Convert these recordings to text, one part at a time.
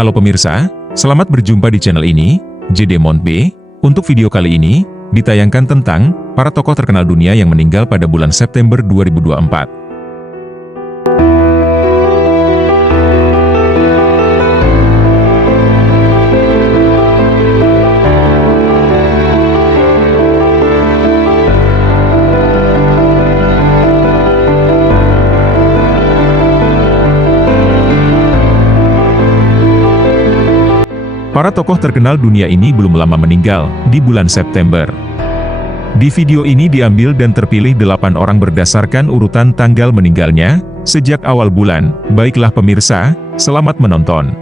Halo pemirsa, selamat berjumpa di channel ini, JD Mont B. Untuk video kali ini, ditayangkan tentang para tokoh terkenal dunia yang meninggal pada bulan September 2024. Para tokoh terkenal dunia ini belum lama meninggal, di bulan September. Di video ini diambil dan terpilih 8 orang berdasarkan urutan tanggal meninggalnya, sejak awal bulan. Baiklah pemirsa, selamat menonton.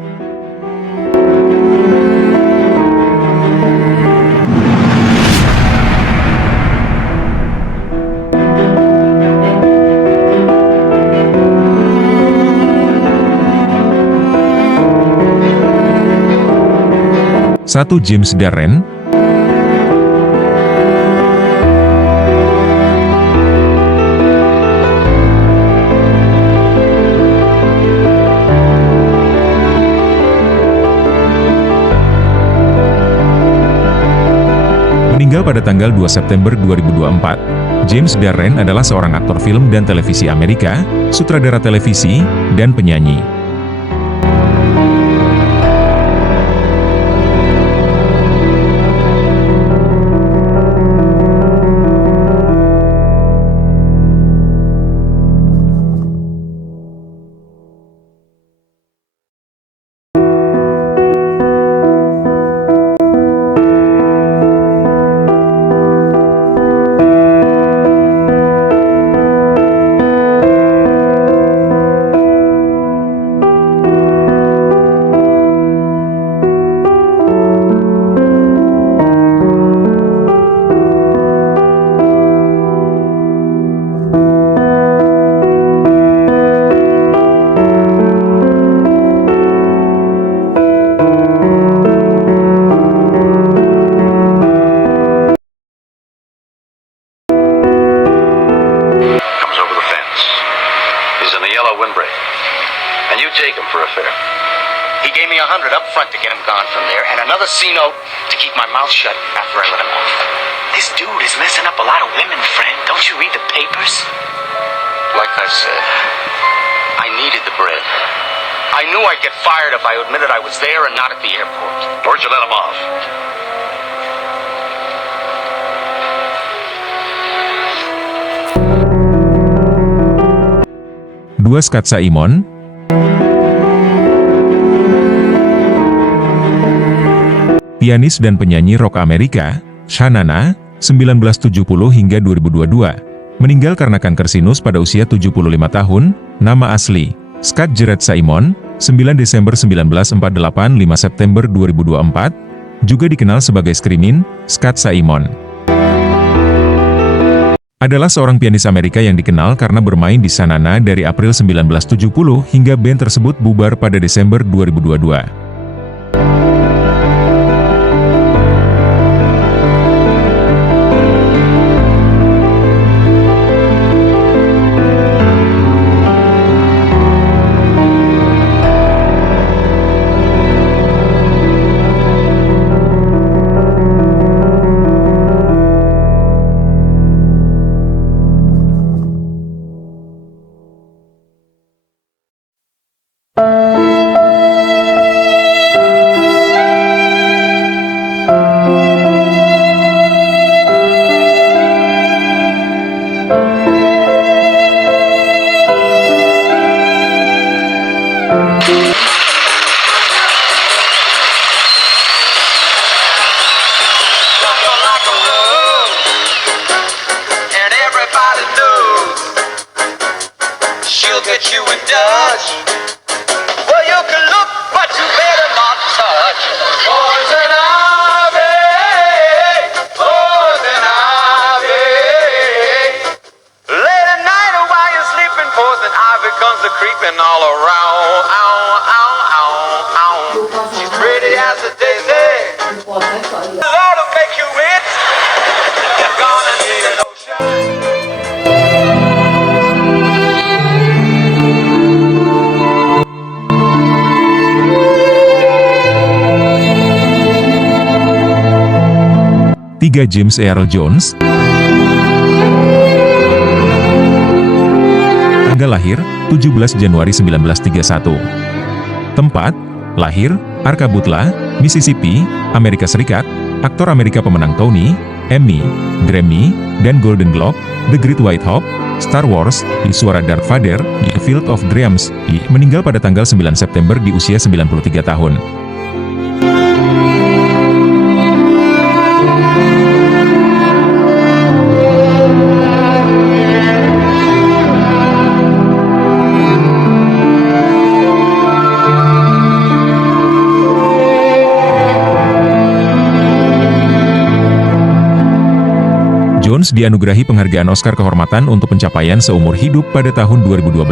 Satu James Darren. Meninggal pada tanggal 2 September 2024. James Darren adalah seorang aktor film dan televisi Amerika, sutradara televisi, dan penyanyi. Windbreak, and you take him for a fare. He gave me $100 up front to get him gone from there, and another C note to keep my mouth shut after I let him off. This dude is messing up a lot of women, friend. Don't you read the papers? Like I said, I needed the bread. I knew I'd get fired if I admitted I was there and not at the airport. Where'd you let him off? Dua Scott Simon. Pianis dan penyanyi rock Amerika, Shanana, 1970 hingga 2022. Meninggal karena kanker sinus pada usia 75 tahun, nama asli, Scott Gerard Simon, 9 Desember 1948 5 September 2024, juga dikenal sebagai Screamin' Scott Simon. Adalah seorang pianis Amerika yang dikenal karena bermain di Shanana dari April 1970 hingga band tersebut bubar pada Desember 2022. Get you in Dutch. Well, you can look, but you better not touch. Poison ivy, poison ivy. Late at night while you're sleeping, poison ivy comes a creeping all around. Ow, ow, ow, ow. She's pretty as a daisy. Lord will make you rich. You're gonna need an ocean. 3. James Earl Jones. Tanggal lahir, 17 Januari 1931. Tempat, lahir, Arkabutla, Mississippi, Amerika Serikat. Aktor Amerika pemenang Tony, Emmy, Grammy, dan Golden Globe, The Great White Hope, Star Wars, di suara Darth Vader, di A Field of Dreams, meninggal pada tanggal 9 September di usia 93 tahun. Jones dianugerahi penghargaan Oscar kehormatan untuk pencapaian seumur hidup pada tahun 2012.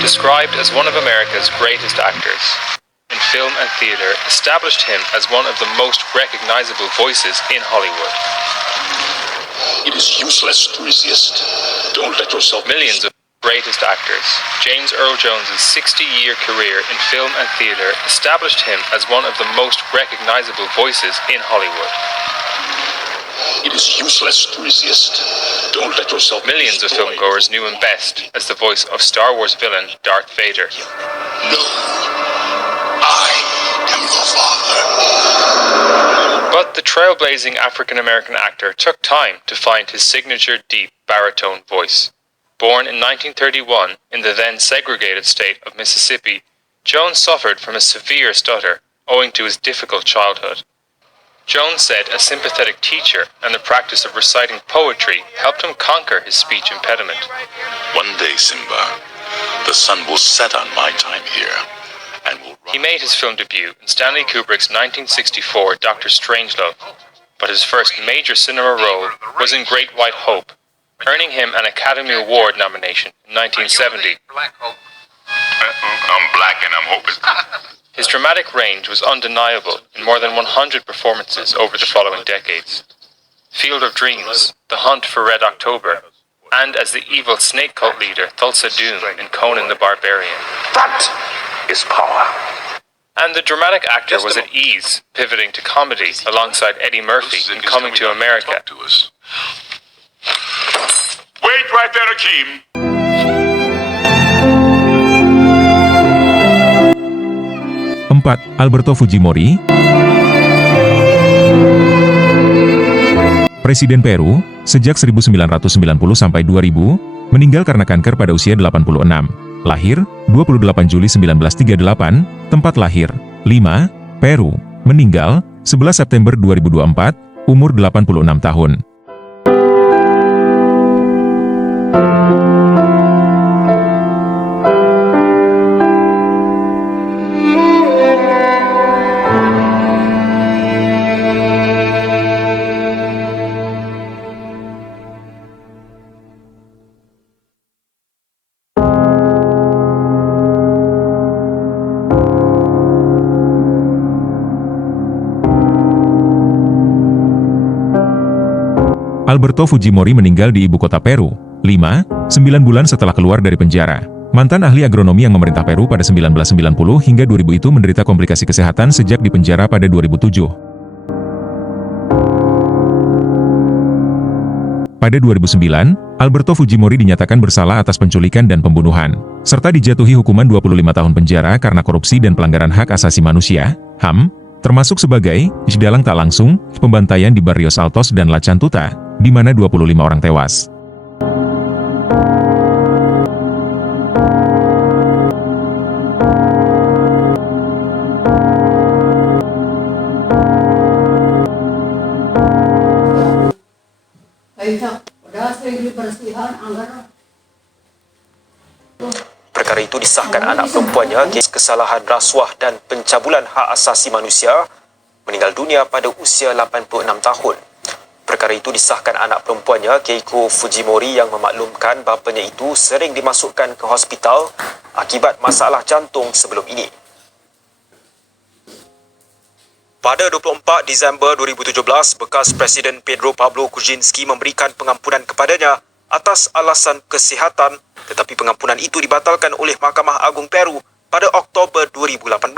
Described as one of America's greatest actors, in film and theater established him as one of the most recognizable voices in Hollywood. It is useless to resist. Don't let yourself... Millions of greatest actors. James Earl Jones's 60-year career in film and theater established him as one of the most recognizable voices in Hollywood. It is useless to resist. Don't let yourself... Millions of filmgoers knew him best as the voice of Star Wars villain Darth Vader. No, I am your father. But the trailblazing African-American actor took time to find his signature deep baritone voice. Born in 1931 in the then segregated state of Mississippi, Jones suffered from a severe stutter owing to his difficult childhood. Jones said a sympathetic teacher and the practice of reciting poetry helped him conquer his speech impediment. One day, Simba, the sun will set on my time here, and will... He made his film debut in Stanley Kubrick's 1964 Dr. Strangelove, but his first major cinema role was in Great White Hope, earning him an Academy Award nomination in 1970. I'm black and I'm hoping. His dramatic range was undeniable in more than 100 performances over the following decades. Field of Dreams, The Hunt for Red October, and as the evil snake cult leader Thulsa Doom in Conan the Barbarian. That is power. And the dramatic actor was at ease, pivoting to comedy alongside Eddie Murphy in Coming to America. Wait right there, Akeem. 4. Alberto Fujimori. Presiden Peru, sejak 1990 sampai 2000, meninggal karena kanker pada usia 86. Lahir, 28 Juli 1938, tempat lahir, Lima, Peru. Meninggal, 11 September 2024, umur 86 tahun. Alberto Fujimori meninggal di ibu kota Peru, 9 bulan setelah keluar dari penjara. Mantan ahli agronomi yang memerintah Peru pada 1990 hingga 2000 itu menderita komplikasi kesehatan sejak di penjara pada 2007. Pada 2009, Alberto Fujimori dinyatakan bersalah atas penculikan dan pembunuhan, serta dijatuhi hukuman 25 tahun penjara karena korupsi dan pelanggaran hak asasi manusia, HAM, termasuk sebagai dalang tak langsung, pembantaian di Barrios Altos dan La Cantuta, di mana 25 orang tewas. Perkara itu disahkan anak perempuannya kes kesalahan rasuah dan pencabulan hak asasi manusia meninggal dunia pada usia 86 tahun. Perkara itu disahkan anak perempuannya Keiko Fujimori yang memaklumkan bapanya itu sering dimasukkan ke hospital akibat masalah jantung sebelum ini. Pada 24 Disember 2017, bekas Presiden Pedro Pablo Kuczynski memberikan pengampunan kepadanya atas alasan kesihatan tetapi pengampunan itu dibatalkan oleh Mahkamah Agung Peru pada Oktober 2018.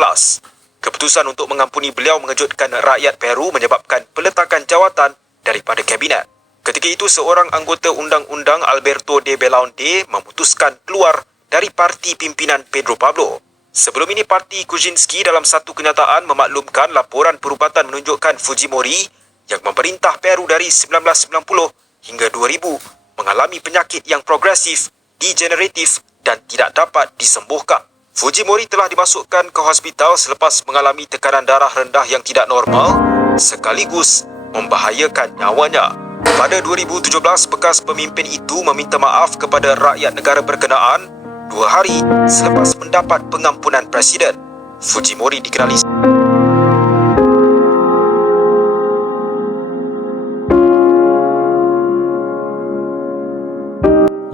Keputusan untuk mengampuni beliau mengejutkan rakyat Peru menyebabkan peletakan jawatan daripada kabinet. Ketika itu, seorang anggota undang-undang Alberto de Belaunde memutuskan keluar dari parti pimpinan Pedro Pablo. Sebelum ini, parti Kuczynski dalam satu kenyataan memaklumkan laporan perubatan menunjukkan Fujimori yang memerintah Peru dari 1990 hingga 2000 mengalami penyakit yang progresif, degeneratif dan tidak dapat disembuhkan. Fujimori telah dimasukkan ke hospital selepas mengalami tekanan darah rendah yang tidak normal sekaligus membahayakan nyawanya. Pada 2017, bekas pemimpin itu meminta maaf kepada rakyat negara berkenaan 2 hari selepas mendapat pengampunan Presiden. Fujimori dikenali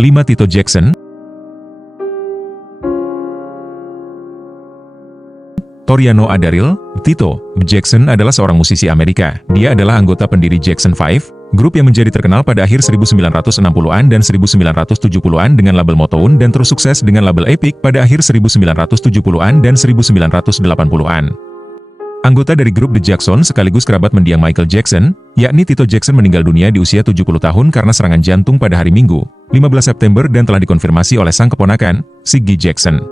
5. Tito Jackson. Toriano Adaril. Tito Jackson adalah seorang musisi Amerika. Dia adalah anggota pendiri Jackson 5, grup yang menjadi terkenal pada akhir 1960-an dan 1970-an dengan label Motown dan terus sukses dengan label Epic pada akhir 1970-an dan 1980-an. Anggota dari grup The Jackson sekaligus kerabat mendiang Michael Jackson, yakni Tito Jackson meninggal dunia di usia 70 tahun karena serangan jantung pada hari Minggu, 15 September dan telah dikonfirmasi oleh sang keponakan, Siggy Jackson.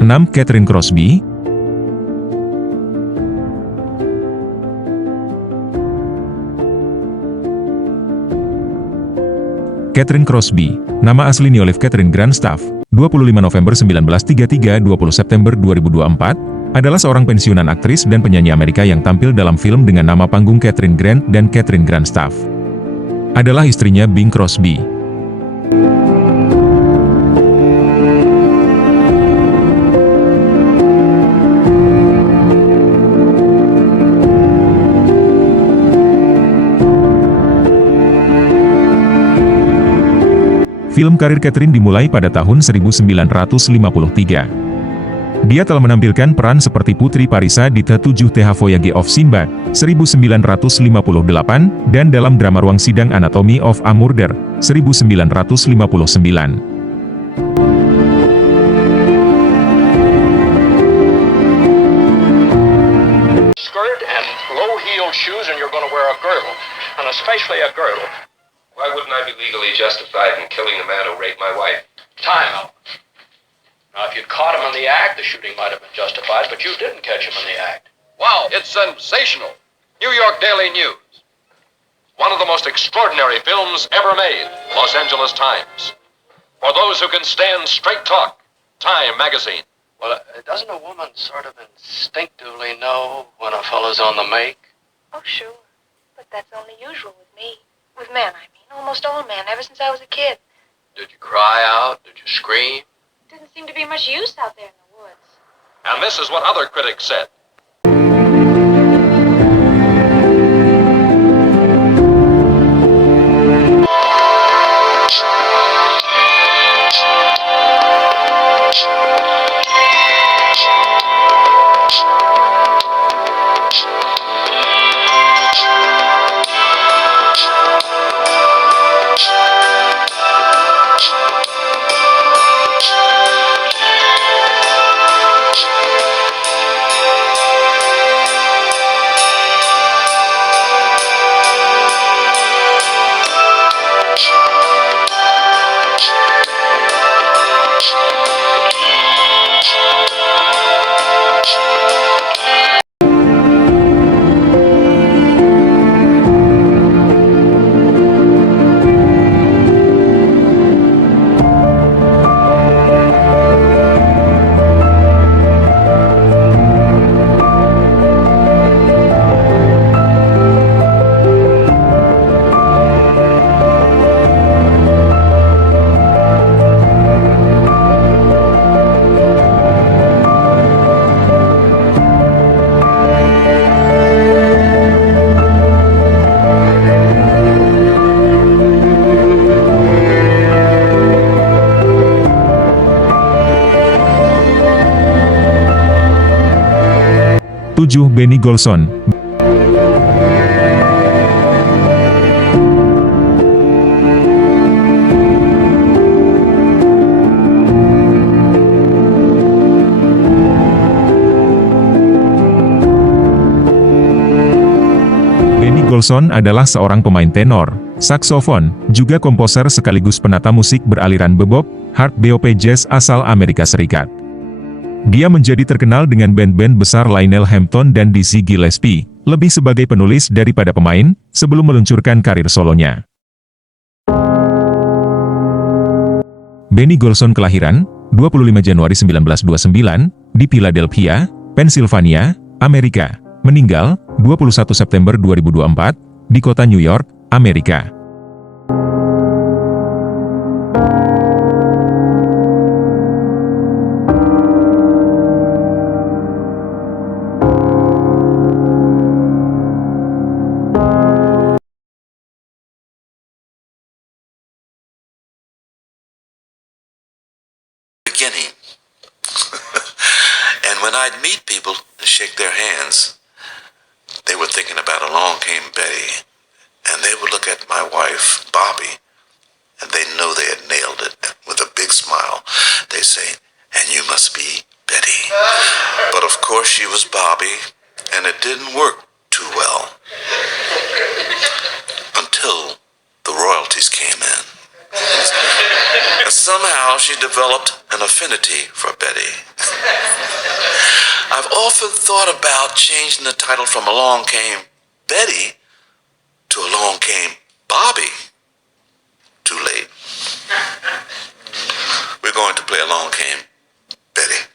6. Catherine Crosby. Catherine Crosby, nama asli Olive Catherine Grandstaff, 25 November 1933 – 20 September 2024, adalah seorang pensiunan aktris dan penyanyi Amerika yang tampil dalam film dengan nama panggung Catherine Grant dan Catherine Grandstaff. Adalah istrinya Bing Crosby. Film karir Catherine dimulai pada tahun 1953. Dia telah menampilkan peran seperti Putri Parisa di The 7 Voyage of Sinbad, 1958, dan dalam drama Ruang Sidang Anatomy of a Murder, 1959. Skirt and low-heeled shoes, and you're going to wear a girdle, and especially a girdle. Why wouldn't I be legally justified in killing the man who raped my wife? Time out. Now, if you'd caught him in the act, the shooting might have been justified, but you didn't catch him in the act. Wow, it's sensational. New York Daily News. One of the most extraordinary films ever made. Los Angeles Times. For those who can stand straight talk. Time magazine. Well, doesn't a woman sort of instinctively know when a fellow's on the make? Oh, sure. But that's only usual with me. With men, I mean. Almost all men, ever since I was a kid. Did you cry out? Did you scream? Didn't seem to be much use out there in the woods. And this is what other critics said. Benny Golson. Benny Golson adalah seorang pemain tenor, saksofon, juga komposer sekaligus penata musik beraliran bebop, hard bop jazz asal Amerika Serikat. Dia menjadi terkenal dengan band-band besar Lionel Hampton dan Dizzy Gillespie, lebih sebagai penulis daripada pemain, sebelum meluncurkan karir solonya. Benny Golson kelahiran, 25 Januari 1929, di Philadelphia, Pennsylvania, Amerika. Meninggal, 21 September 2024, di kota New York, Amerika. Beginning. And when I'd meet people and shake their hands, they were thinking about Along Came Betty, and they would look at my wife, Bobby, and they know they had nailed it. With a big smile, they say, "And you must be Betty." But of course she was Bobby, and it didn't work too well. Until the royalties came in. And somehow she developed an affinity for Betty. I've often thought about changing the title from Along Came Betty to Along Came Bobby. Too late. We're going to play Along Came Betty.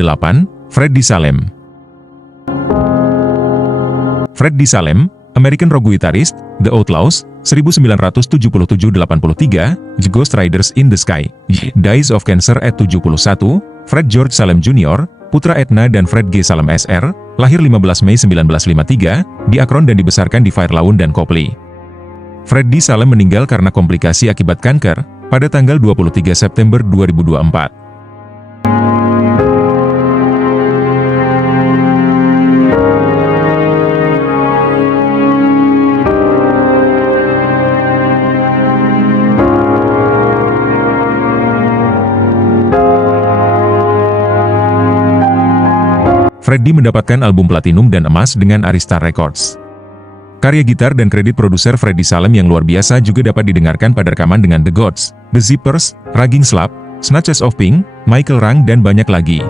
Delapan, Freddie Salem. Freddie Salem, American rock guitarist, The Outlaws, 1977-83, Ghost Riders in the Sky, Dies of Cancer at 71, Fred George Salem Jr., putra Edna dan Fred G. Salem Sr., lahir 15 Mei 1953, di Akron dan dibesarkan di Fairlawn dan Copley. Freddie Salem meninggal karena komplikasi akibat kanker, pada tanggal 23 September 2024. Freddie mendapatkan album platinum dan emas dengan Arista Records. Karya gitar dan kredit produser Freddie Salem yang luar biasa juga dapat didengarkan pada rekaman dengan The Gods, The Zippers, Raging Slab, Snatches of Pink, Michael Rang dan banyak lagi.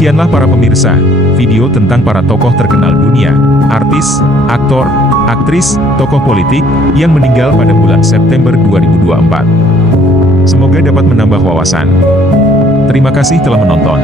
Demikianlah para pemirsa, video tentang para tokoh terkenal dunia, artis, aktor, aktris, tokoh politik, yang meninggal pada bulan September 2024. Semoga dapat menambah wawasan. Terima kasih telah menonton.